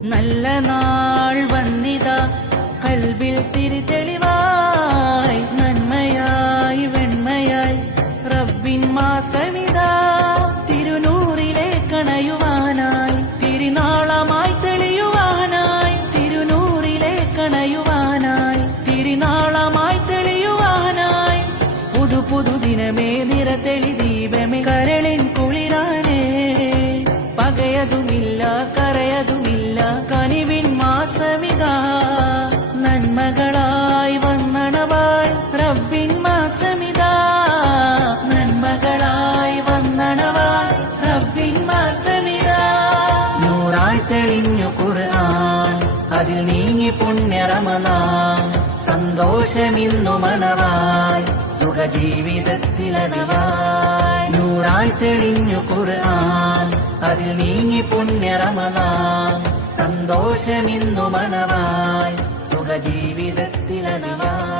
നല്ല നാൾ വന്നിതാ കൽബിൽ തിരിതെളിവായി നന്മയായി വെണ്മയായി റബ്ബിൻ മാസമിതാ തിരുനൂറിലെ കണയുവാനായി തിരുനാളമായി തെളിയുവാനായി തിരുനൂറിലെ കണയുവാനായി തിരുനാളമായി തെളിയുവാനായി പുതു പുതു ദിനമേ നിറതെളി ദീപമേ കരളിൻ കുളിരാനേ പകയതുമില്ല കരയതുമില്ല കനിവിൻ മാസമിതാ നന്മകളായി വന്നണവായി റബ്ബിൻ മാസമിതാ നന്മകളായി വന്നണവായി റബ്ബിൻ മാസമിതാ നൂറായി തെളിഞ്ഞു ഖുർആൻ അതിൽ നീങ്ങി പുണ്യ റമളാൻ സന്തോഷമിന്നു മണവായി സുഖജീവിതത്തിലറിയായി നൂറായി തെളിഞ്ഞു ഖുർആൻ അതിൽ നീങ്ങി പുണ്യ റമളാൻ സന്തോഷമിന്നു മണവായി സുഖജീവിതത്തിലറിയായി